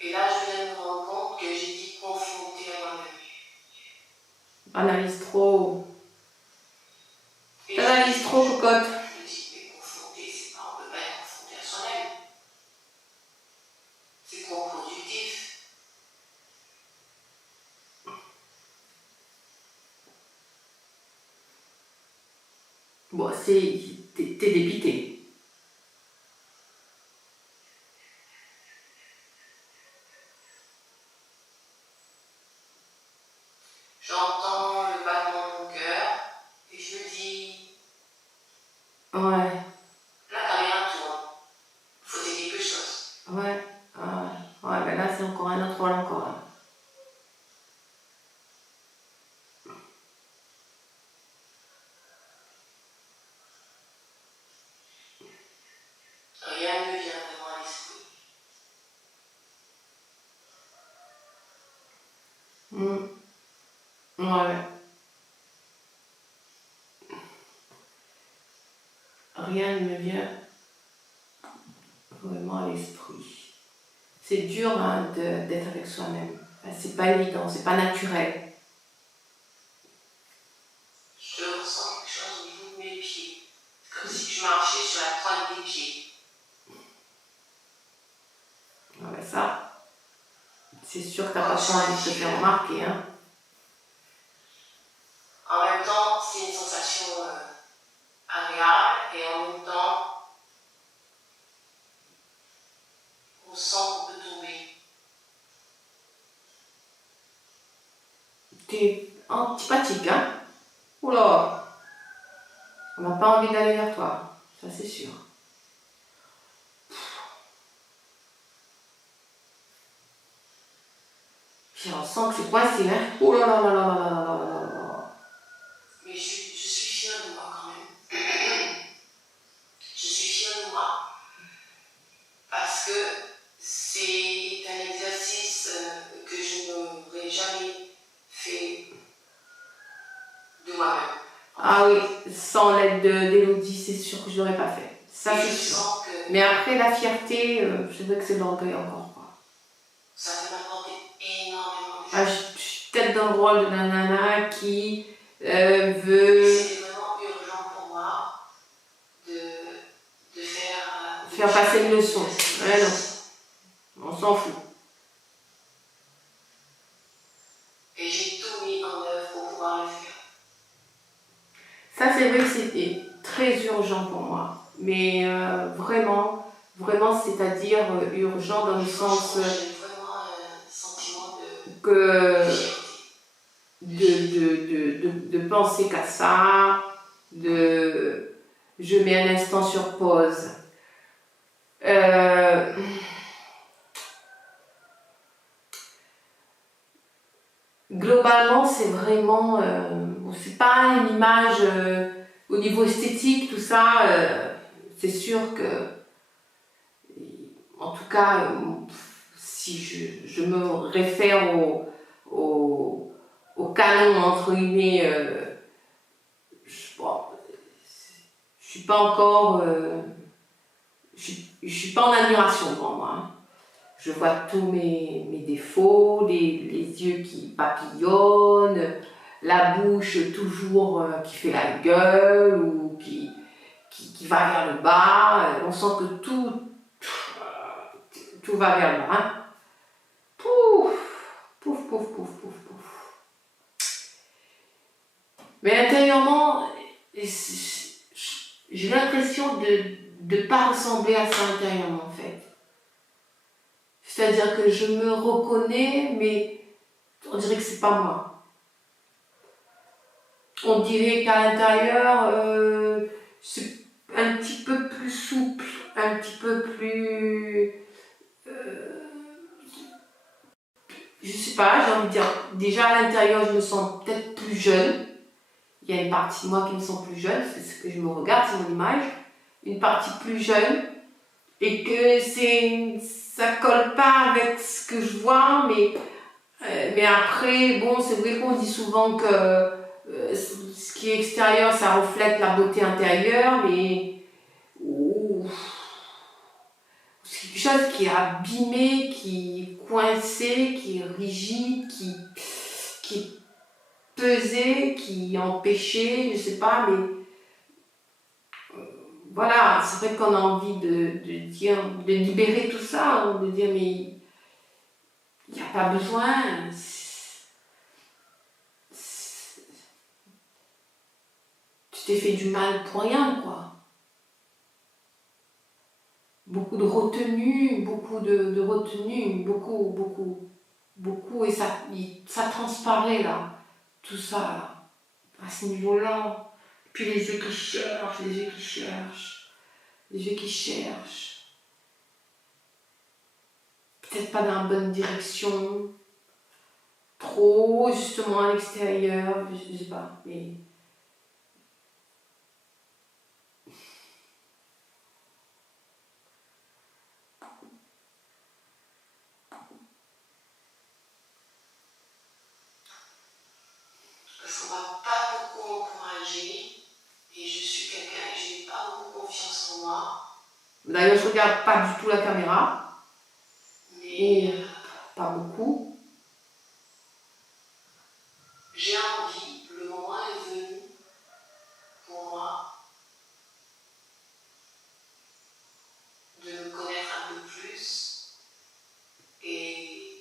Et là, je viens de me rendre compte que j'ai dit confrontée à moi-même. analyse trop. Et T'analyses trop, cocotte. je me dis, mais confronter, c'est pas, on peut pas être confronté à soi-même. c'est contre-productif. Bon, t'es dépité. J'entends le battement de mon cœur et je me dis, Ouais, la caméra tourne, faut dire quelque chose. ouais, ben là c'est encore un autre rôle encore. Hein. Rien ne me vient vraiment à l'esprit. Ouais. Rien ne me vient vraiment à l'esprit. C'est dur hein, d'être avec soi-même. Enfin, c'est pas évident, c'est pas naturel. Je ressens quelque chose au niveau de mes pieds, comme si je marchais sur la pointe des pieds. Ouais, ben ça, c'est sûr que t'as pas envie de te faire remarquer. Hein. En même temps, c'est une sensation agréable et en même temps, on sent qu'on peut tomber. T'es antipathique, hein? Oula! On n'a pas envie d'aller vers toi, ça c'est sûr. Puis on sent que c'est coincé, hein? Oh là là là là là là là là là. Mais je suis fière de moi quand même. Je suis fière de moi parce que c'est un exercice que je n'aurais jamais fait de moi-même. Ah oui, sans l'aide d'Élodie, c'est sûr que je l'aurais pas fait. Ça Et c'est je sûr. sens que Mais après la fierté, c'est vrai que c'est de l'orgueil encore. Quoi. ça peut m'apporter énormément de Ah, choses. je suis peut-être dans le rôle de la nana qui Et veut c'était vraiment urgent pour moi de faire passer une leçon. Ouais, non, on s'en fout. Et j'ai tout mis en œuvre pour pouvoir le faire. Ça, c'est vrai que c'était très urgent pour moi. Mais vraiment, c'est-à-dire urgent dans le sens Franchement, j'ai vraiment un sentiment que de fierté. de penser qu'à ça, je mets un instant sur pause. Globalement, c'est vraiment, bon, c'est pas une image au niveau esthétique, tout ça. C'est sûr que, en tout cas, si je me réfère au canon entre guillemets, bon, je suis pas encore, je suis pas en admiration devant moi. Hein. Je vois tous mes défauts, les yeux qui papillonnent, la bouche toujours qui fait la gueule ou qui va vers le bas. On sent que tout va vers le bas. Hein. Pouf, pouf, pouf, pouf, pouf, pouf. Mais intérieurement, j'ai l'impression de ne pas ressembler à ça intérieurement en fait. C'est-à-dire que je me reconnais, mais on dirait que c'est pas moi. On dirait qu'à l'intérieur, c'est un petit peu plus souple, un petit peu plus... je sais pas, j'ai envie de dire, déjà à l'intérieur, je me sens peut-être plus jeune. Il y a une partie de moi qui me sent plus jeune, c'est ce que je me regarde, c'est mon image. Une partie plus jeune, et que ça colle pas avec ce que je vois, mais après, bon, c'est vrai qu'on dit souvent que ce qui est extérieur, ça reflète la beauté intérieure, mais c'est quelque chose qui est abîmé, qui est coincé, qui est rigide, qui est pesé, qui est empêché, je sais pas, mais voilà, c'est vrai qu'on a envie de dire, de libérer tout ça, hein, de dire mais il n'y a pas besoin. Tu t'es fait du mal pour rien, quoi. Beaucoup de retenue, beaucoup, et ça transparaît là, tout ça là, à ce niveau-là. Puis les yeux qui cherchent, les yeux qui cherchent, les yeux qui cherchent. Peut-être pas dans la bonne direction, trop justement à l'extérieur, je sais pas, mais... Parce qu'on m'a pas beaucoup encouragée et je suis quelqu'un et je n'ai pas beaucoup confiance en moi. D'ailleurs, je regarde pas du tout la caméra, Mais pas beaucoup. j'ai envie, le moment est venu pour moi de me connaître un peu plus et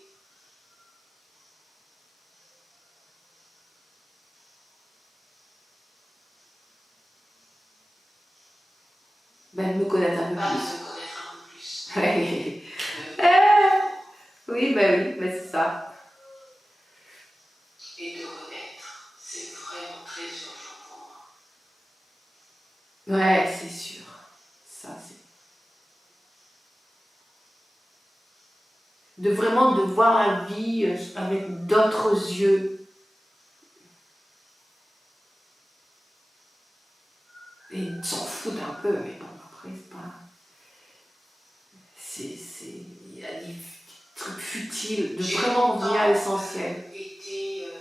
Ben, me connaître un peu pas de plus. me connaître un peu plus. Ouais. Oui, c'est ça. Et de renaître, c'est vraiment très urgent pour moi. Ouais, c'est sûr. Ça, c'est... De vraiment de voir la vie avec d'autres yeux. Et ils s'en foutent un peu, mais bon, après, c'est pas... Il y a des trucs futiles, de vraiment revenir à l'essentiel. Été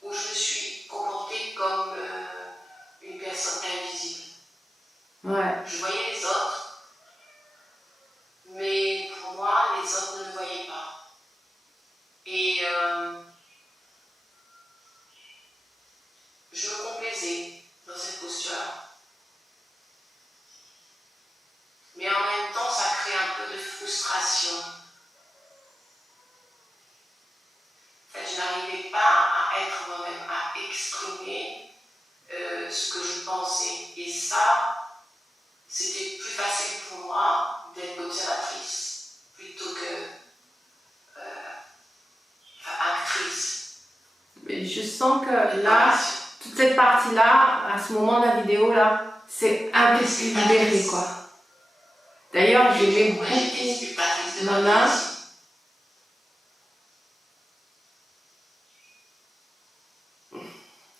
où je me suis comportée comme une personne invisible. Ouais. Je voyais les autres, mais pour moi, les autres ne me voyaient pas. Et je me complaisais dans cette posture-là. Mais en même temps, ça crée un peu de frustration. En fait, je n'arrivais pas à être moi-même, à exprimer ce que je pensais. Et ça, c'était plus facile pour moi d'être observatrice plutôt que actrice. Mais je sens que là, toute cette partie-là, à ce moment de la vidéo, là, c'est un peu plus libéré, quoi. D'ailleurs, j'aimais beaucoup Nana.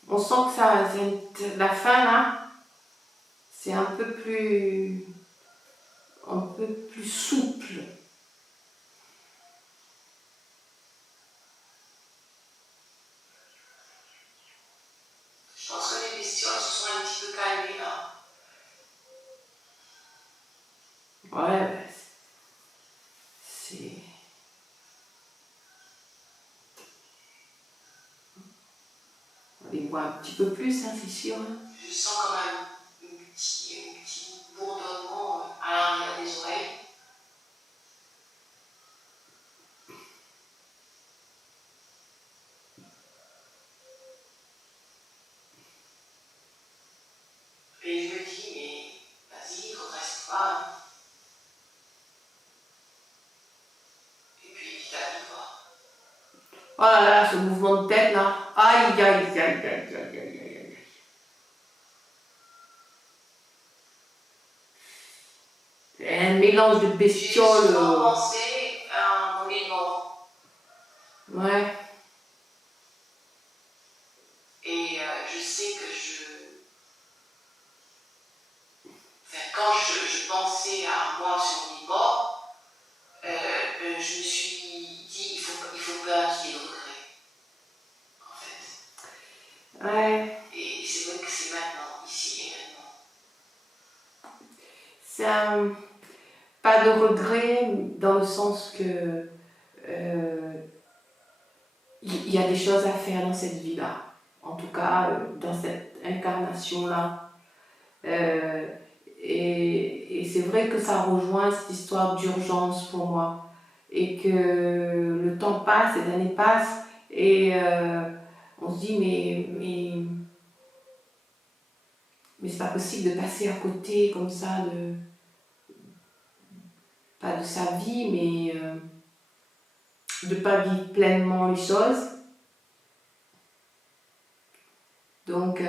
On sent que ça, la fin, là, c'est un peu plus souple. Je pense que les bestioles se sont un petit peu calmées là. Ouais, c'est... On les voit un petit peu plus, hein, c'est sûr. Je sens quand même un petit bourdonnement à l'arrière des oreilles. Et je me dis, mais vas-y, redresse pas. Et puis petit à petit, quoi. Oh là là, ce mouvement de tête, là. Aïe, aïe, aïe, aïe, aïe, aïe, aïe, aïe. C'est un mélange de J'ai bestioles. souvent pensé à mon lit mort. Ouais. Et je sais que quand je pensais à moi sur mon lit mort, je me suis dit, il faut pas qu'il y ait de regret. En fait. Ouais. Et c'est vrai que c'est maintenant, ici et maintenant. C'est pas de regret dans le sens que il y a des choses à faire dans cette vie-là. En tout cas, dans cette incarnation-là. Et c'est vrai que ça rejoint cette histoire d'urgence pour moi. Et que le temps passe, les années passent, et on se dit, mais c'est pas possible de passer à côté comme ça, pas de sa vie, mais de pas vivre pleinement les choses. Donc,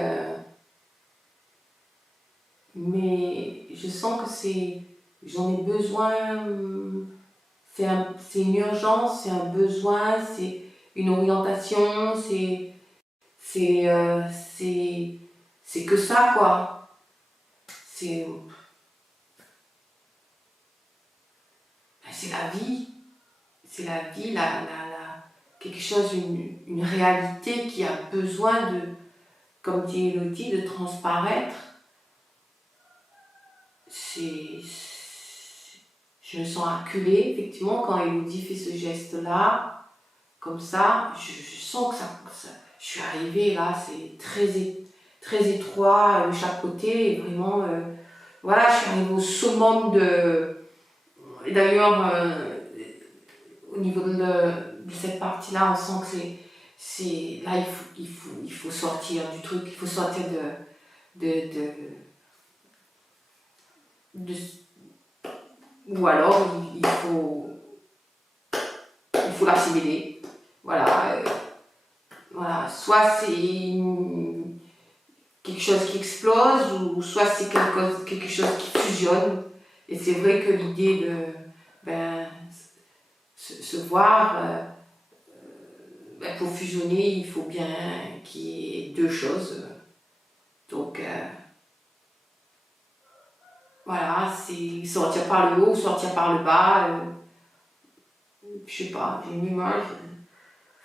mais je sens que j'en ai besoin, c'est une urgence, c'est un besoin, c'est une orientation, c'est que ça, quoi. C'est la vie. C'est la vie, quelque chose, une réalité qui a besoin de, comme dit Elodie, de transparaître. Je me sens acculée, effectivement, quand Elodie fait ce geste-là, comme ça, je sens que je suis arrivée là, c'est très étroit de chaque côté, et vraiment, voilà, je suis arrivée au summum de... Et d'ailleurs, au niveau de cette partie-là, on sent que là, il faut sortir du truc, il faut sortir ou alors il faut l'assimiler. Voilà, voilà. Soit c'est quelque chose qui explose, ou soit c'est quelque chose qui fusionne. Et c'est vrai que l'idée de se voir, pour fusionner, il faut bien qu'il y ait deux choses. Donc, voilà, c'est sortir par le haut ou sortir par le bas. Je sais pas, j'ai une image.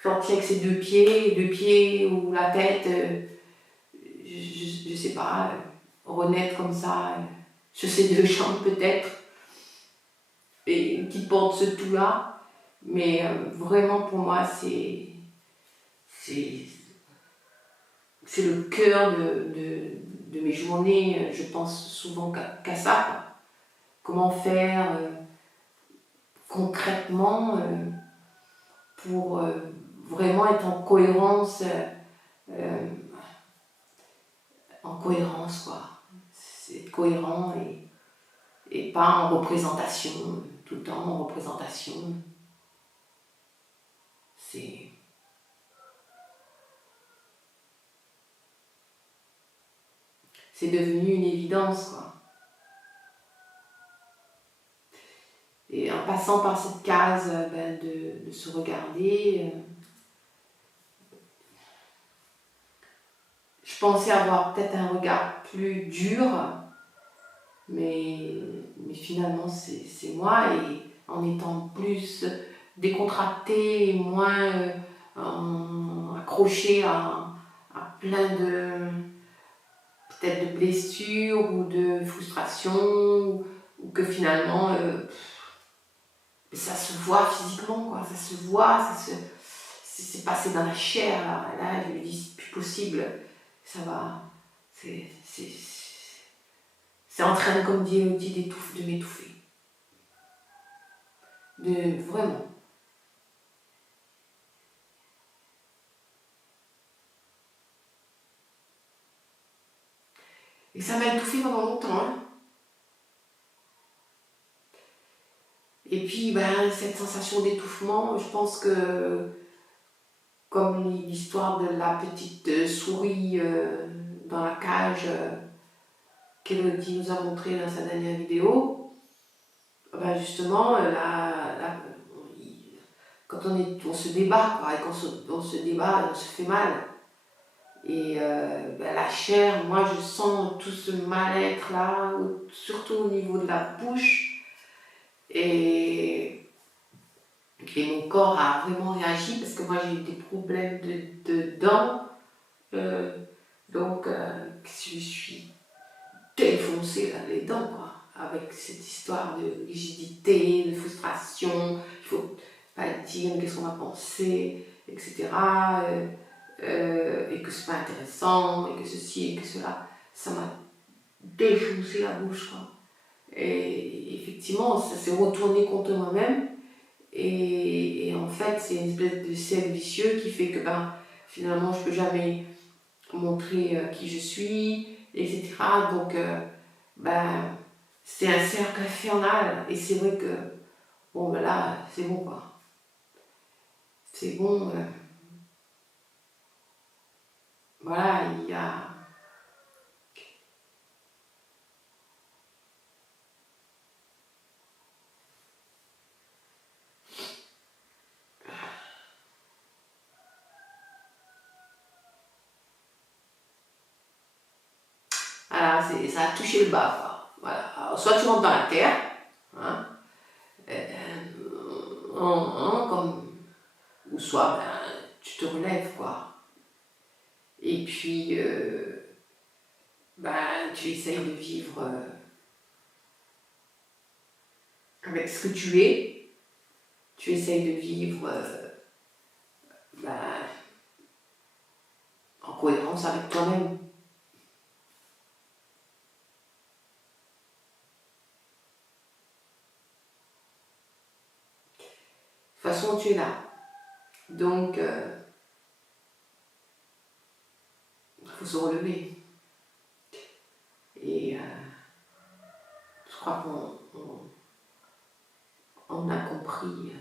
Sortir avec ses deux pieds ou la tête, je sais pas, renaître comme ça, sur ses deux jambes peut-être, et qui porte ce tout-là. Mais vraiment pour moi, c'est le cœur de mes journées. Je pense souvent qu'à ça, quoi. Comment faire concrètement pour vraiment être en cohérence, quoi. C'est être cohérent et pas en représentation, tout le temps en représentation. C'est devenu une évidence, quoi. Et en passant par cette case de se regarder, je pensais avoir peut-être un regard plus dur, mais finalement c'est moi, et en étant plus décontractée et moins accrochée à plein de peut-être de blessures ou de frustrations, ou que finalement ça se voit physiquement, quoi. Ça se voit, c'est passé dans la chair, là je me dis c'est plus possible, ça va, c'est en train, comme dit Elodie, de m'étouffer. Vraiment. Et ça m'a étouffée pendant longtemps, hein. Et puis, cette sensation d'étouffement, je pense que, comme l'histoire de la petite souris dans la cage qu'Elodie nous a montré dans sa dernière vidéo, justement, quand on se débat, quoi, et quand on se débat, on se fait mal. Et la chair, moi je sens tout ce mal-être là, surtout au niveau de la bouche. Et mon corps a vraiment réagi, parce que moi j'ai eu des problèmes de dents. Donc je suis défoncée là, les dents, quoi, avec cette histoire de rigidité, de frustration, il faut pas dire qu'est-ce qu'on va penser, etc. Et que c'est pas intéressant, et que ceci et que cela, ça m'a défoncer la bouche, quoi. Et effectivement, ça s'est retourné contre moi-même. Et en fait, c'est une espèce de cercle vicieux qui fait que finalement, je ne peux jamais montrer qui je suis, etc. Donc, c'est un cercle infernal. Et c'est vrai que, bon, là, c'est bon, quoi. C'est bon. Voilà, il y a... Voilà, ça a touché le bas, quoi. Voilà. Alors, soit tu rentres dans la terre, hein, comme, ou soit tu te relèves, quoi. Et puis, tu essayes de vivre avec ce que tu es. Tu essayes de vivre en cohérence avec toi-même. De toute façon, tu es là. Donc, il faut se relever. Et je crois qu'on a compris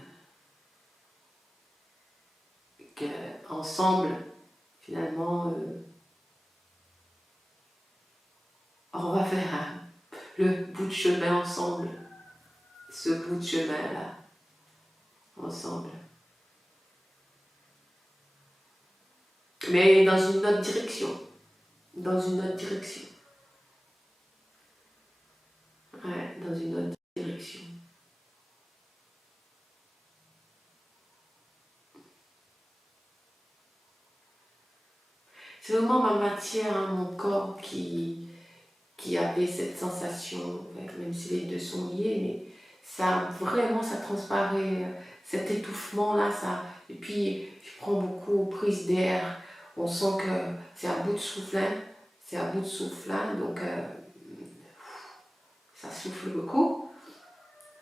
qu'ensemble, finalement, on va faire le bout de chemin ensemble. Ce bout de chemin-là, ensemble. Mais dans une autre direction. Dans une autre direction. Ouais, dans une autre direction. C'est vraiment ma matière, hein, mon corps qui avait cette sensation, même si les deux sont liés, mais ça transparaît, cet étouffement-là, ça. Et puis, je prends beaucoup prise d'air, on sent que c'est à bout de souffle, donc ça souffle beaucoup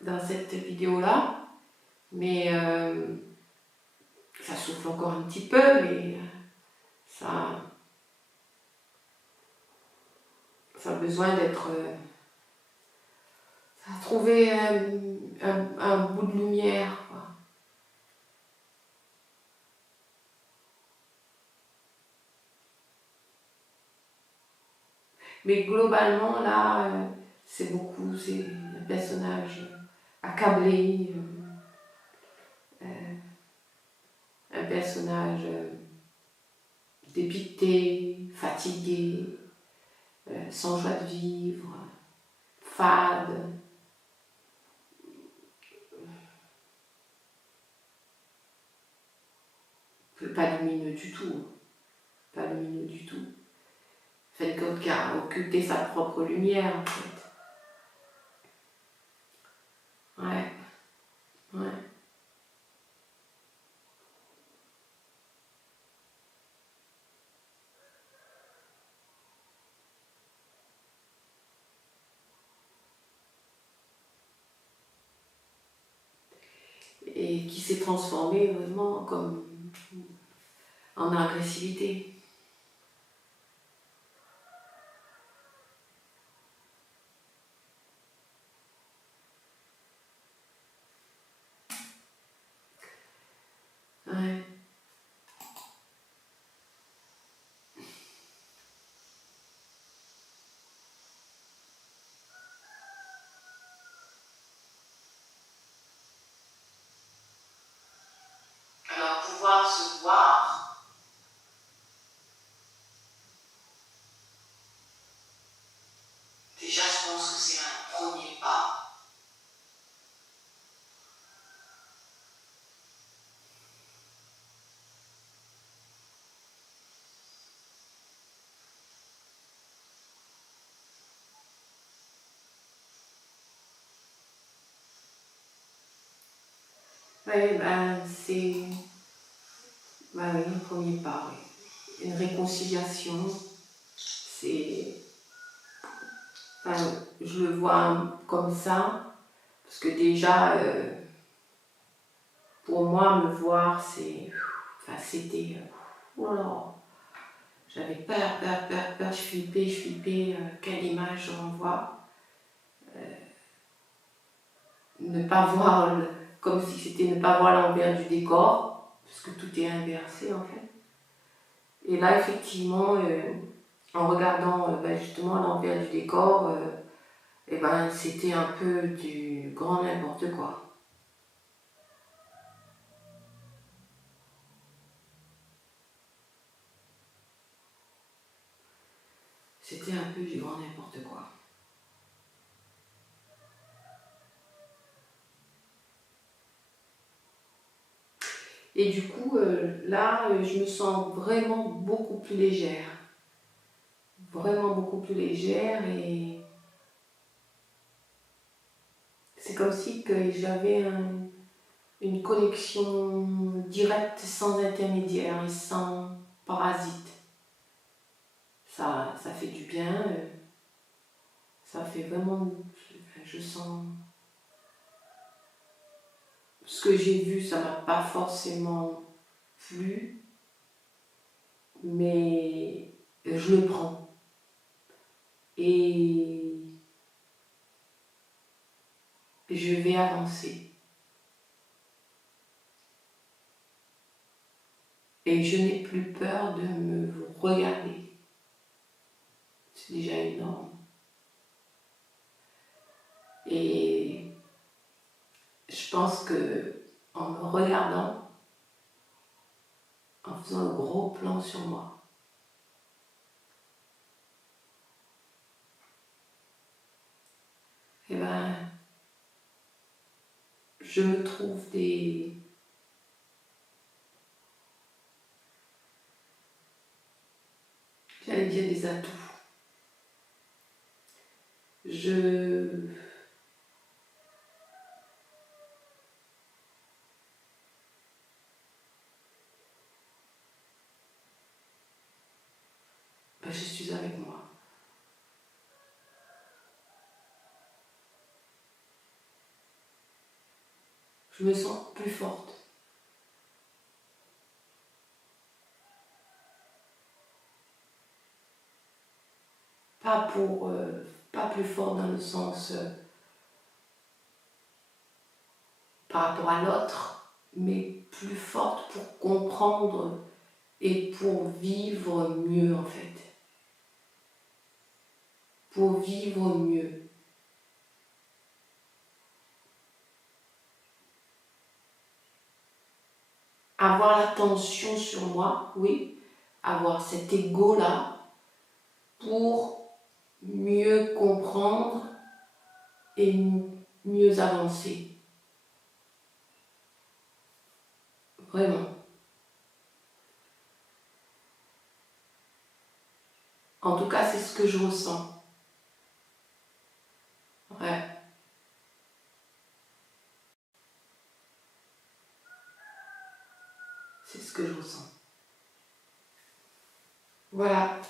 dans cette vidéo-là, mais ça souffle encore un petit peu, mais ça a besoin d'être... ça a trouvé un bout de lumière, quoi. Mais globalement, là, c'est un personnage accablé, un personnage dépité, fatigué, sans joie de vivre, fade. Pas lumineux du tout. Pas lumineux du tout. Fait qui a occulté sa propre lumière, en fait. Ouais. Ouais. Et qui s'est transformé vraiment comme en agressivité. Ouais. Alors, pouvoir se voir, déjà, je pense que c'est un premier pas. Ouais, c'est oui, un premier pas, oui. Une réconciliation, c'est Enfin, je le vois comme ça, parce que déjà, pour moi, me voir, c'est... Enfin, c'était... oh là, j'avais peur, je flippais, quelle image je renvoie. Ne pas voir, comme si c'était ne pas voir l'envers du décor, parce que tout est inversé en fait. Et là, effectivement, en regardant justement l'envers du décor, c'était un peu du grand n'importe quoi. C'était un peu du grand n'importe quoi. Et du coup, là, je me sens vraiment beaucoup plus légère. Vraiment beaucoup plus légère et c'est comme si que j'avais une connexion directe sans intermédiaire et sans parasite. Ça fait du bien, ça fait vraiment... Je sens... Ce que j'ai vu, ça m'a pas forcément plu, mais je le prends. Et je vais avancer. Et je n'ai plus peur de me regarder. C'est déjà énorme. Et je pense que en me regardant, en faisant un gros plan sur moi, eh ben, je me trouve j'allais dire des atouts. Je suis avec moi. Je me sens plus forte. Pas plus forte dans le sens par rapport à l'autre, mais plus forte pour comprendre et pour vivre mieux en fait. Pour vivre mieux. Avoir l'attention sur moi, oui, avoir cet ego-là pour mieux comprendre et mieux avancer. Vraiment. En tout cas, c'est ce que je ressens. Ouais. C'est ce que je ressens. Voilà.